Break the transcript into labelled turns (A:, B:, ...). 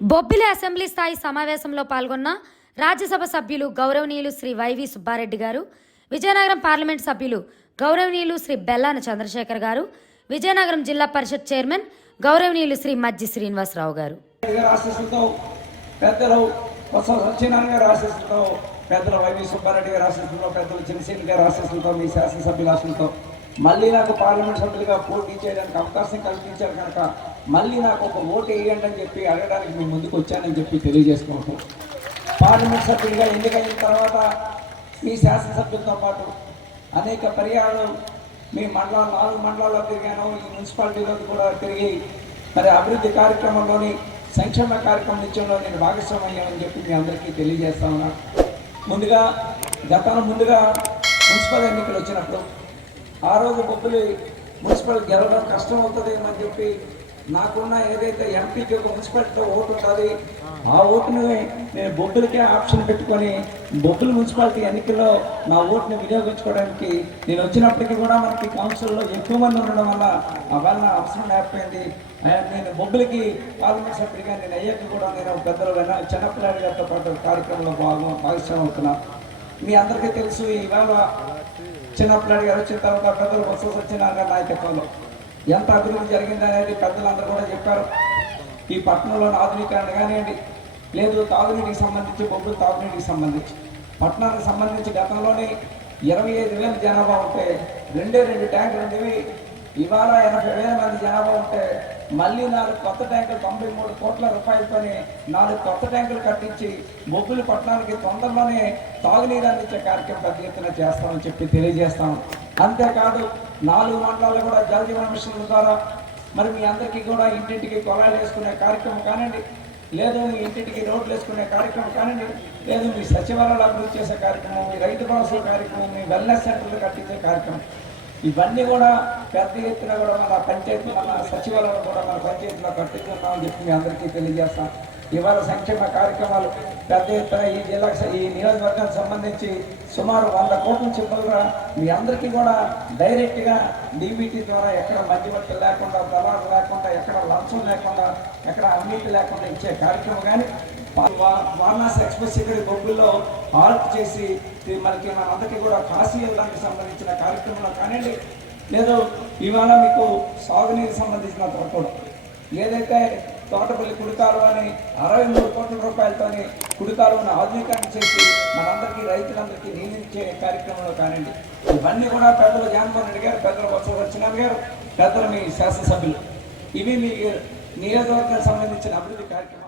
A: Bobbili assembly స్థాయి సమావేశంలో పాల్గొన్న రాజ్యసభ సభ్యులు గౌరవనీయులు శ్రీ వైవి సుబ్బారెడ్డి గారు విజయనగరం పార్లమెంట్ సభ్యులు గౌరవనీయులు శ్రీ బెల్లాన చంద్రశేఖర్ గారు విజయనగరం జిల్లా పరిషత్ చైర్మన్ గౌరవనీయులు శ్రీ మజ్జి శ్రీనివాసరావు గారు.
B: పెద్దలు సత్యనారాయణ గారి ఆశీస్సులతో పెద్దల వైవి సుబ్బారెడ్డి గారి ఆశీస్సులతో పెద్దలు చిన్నశీల్ గారి ఆశీస్సులతో మీ శాసనసభ్యుల ఆశీస్సులతో మళ్ళీ నాకు పార్లమెంట్ సభ్యులుగా పోటీ చేయడానికి అవకాశం కల్పించారు కనుక మళ్ళీ నాకు ఒక ఓటు వేయండి అని చెప్పి అడగడానికి మేము ముందుకు వచ్చానని చెప్పి తెలియజేసుకుంటాం పార్లమెంట్ సభ్యులుగా ఎన్నికైన తర్వాత మీ శాసనసభ్యులతో పాటు అనేక పర్యాలు మీ మండలాలు నాలుగు మండలాల్లో తిరిగాను ఈ మున్సిపాలిటీలో కూడా తిరిగి మరి అభివృద్ధి కార్యక్రమంలోని సంక్షేమ కార్యక్రమం నిత్యంలో నేను భాగస్వామ్యమని చెప్పి మీ అందరికీ తెలియజేస్తా ఉన్నాను ముందుగా గతంలో ముందుగా మున్సిపల్ ఎన్నికలు వచ్చినప్పుడు ఆ రోజు బొబ్బులి మున్సిపల్ గెలవడం కష్టం అవుతుందేమని చెప్పి నాకున్న ఏదైతే ఎంపీకి ఒక మున్సిపాలిటీలో ఓటు ఉంటుంది ఆ ఓటుని నేను బొబ్బులకే ఆప్షన్ పెట్టుకొని బొబ్బులు మున్సిపాలిటీ ఎన్నికల్లో నా ఓటుని వినియోగించుకోవడానికి నేను వచ్చినప్పటికీ కూడా మనకి కౌన్సిల్లో ఎక్కువ మంది ఉండడం వల్ల అవన్న అవసరం లేకపోయింది. నేను బొబ్బులకి పార్లమెంట్ సభ్యుడిగా నేను అయ్యాక కూడా నేను పెద్దలు వెన- గారితో పాటు కార్యక్రమంలో భాగం భాగస్వామి అవుతున్నాను మీ అందరికీ తెలుసు ఇవాళ చిన్నపిల్లాడి గారు వచ్చిన తర్వాత పెద్దలు బొత్స సత్యనారాయణ గారి నాయకత్వంలో. ఎంత అభివృద్ధి జరిగింది అనేది పెద్దలందరూ కూడా చెప్పారు. ఈ పట్టణంలోని ఆధునీకరణ కానివ్వండి లేదు తాగునీటికి సంబంధించి బొబ్బులు తాగునీటికి సంబంధించి. పట్టణానికి సంబంధించి గతంలోనే ఇరవై ఐదు వేల జనాభా ఉంటే రెండే రెండు ట్యాంకులు ఉండేవి. ఇవాళ ఎనభై వేల మంది జనాభా ఉంటే మళ్ళీ నాలుగు కొత్త ట్యాంకులు తొంభై మూడు కోట్ల రూపాయలతోని నాలుగు కొత్త ట్యాంకులు కట్టించి బొబ్బులు పట్టణానికి తొందరలోనే తాగునీరు అందించే కార్యక్రమం పెద్ద ఎత్తున చేస్తామని చెప్పి తెలియజేస్తాము అంతేకాదు నాలుగు మండలాల్లో కూడా జల్ జీవన మిషన్ల ద్వారా మరి మీ అందరికీ కూడా ఇంటింటికి కొలాలు వేసుకునే కార్యక్రమం కానివ్వండి లేదు మీ ఇంటింటికి రోడ్లు వేసుకునే కార్యక్రమం కానివ్వండి లేదు మీ సచివాలయాలు అభివృద్ధి చేసే కార్యక్రమం మీ రైతు భరోసా కార్యక్రమం మీ వెల్నెస్ సెంటర్లు కట్టించే కార్యక్రమం. ఇవన్నీ కూడా పెద్ద ఎత్తున కూడా మన పంచాయతీ మన సచివాలయం కూడా మన పంచాయతీలో కట్టించున్నామని చెప్పి మీ అందరికీ తెలియజేస్తాం. ఇవాళ సంక్షేమ కార్యక్రమాలు పెద్ద ఎత్తున ఈ జిల్లాకు ఈ నియోజకవర్గానికి సంబంధించి సుమారు వంద కోట్ల నుంచి మీ అందరికీ కూడా డైరెక్ట్గా డీబీటీ ద్వారా ఎక్కడ మధ్యవర్తులు లేకుండా దళాలు లేకుండా ఎక్కడ లంచం లేకుండా ఎక్కడ అవినీతి లేకుండా ఇచ్చే కార్యక్రమం కానీ వారణాసి ఎక్స్ప్రెస్ ఇక్కడ బొబ్బుల్లో హాల్ట్ చేసి మనకి మనకి మనందరికీ కూడా కాశీ వెళ్ళడానికి సంబంధించిన కార్యక్రమంలో కానివ్వండి లేదు ఇవాళ మీకు సాగునీరు సంబంధించిన కూడా ఏదైతే తోటపల్లి కుడికాలు అని అరవై మూడు కోట్ల రూపాయలతోని కుడికాలువను ఆధునీకరణ చేసి మనందరికీ రైతులందరికీ నియమించే కార్యక్రమంలో కానివ్వండి ఇవన్నీ కూడా పెద్దలు జగన్మోహన్ రెడ్డి గారు పెద్దలు బొత్స గారు పెద్దలు మీ శాసనసభ్యులు. ఇవి మీ నియోజకవర్గానికి సంబంధించిన అభివృద్ధి కార్యక్రమాలు